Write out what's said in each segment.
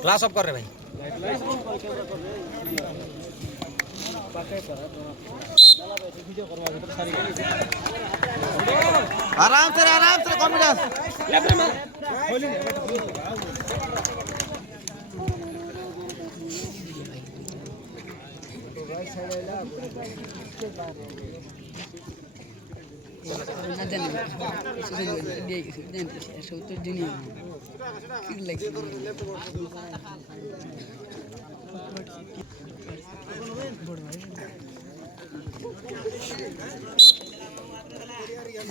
class of कर रहे भाई आराम से कॉन्फिडेंस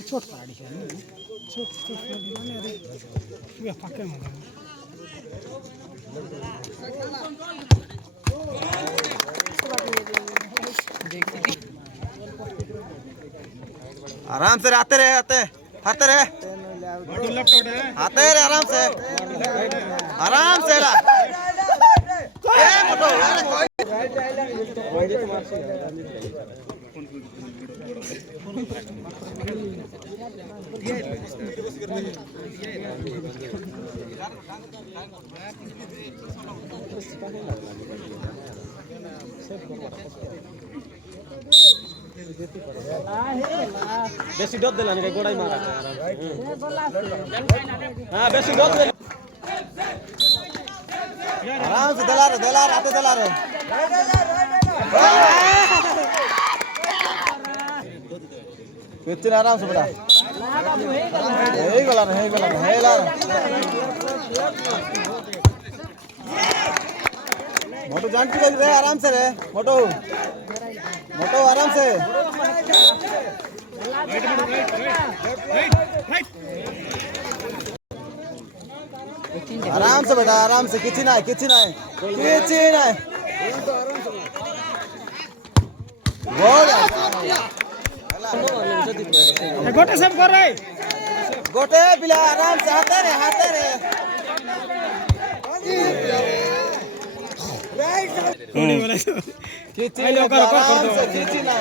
छोट पाड़ी है छोट पक्के आराम से आते रहे आते रहे आराम से ला बेसी डोब देला ने गोड़ाई मारा हां बेसी डोब दे आराम से दला रे आते दला रे कितना आराम से बड़ा हे गला मोटो जान के रे आराम से रे मोटो आराम से आराम से बेटा आराम से किसी ना है गोटे सब कर रहे गोटे पिला आराम से हाथे रे किसी ना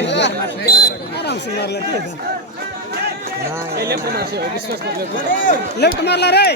आराम से मार लेते लेफ्ट मार ला रे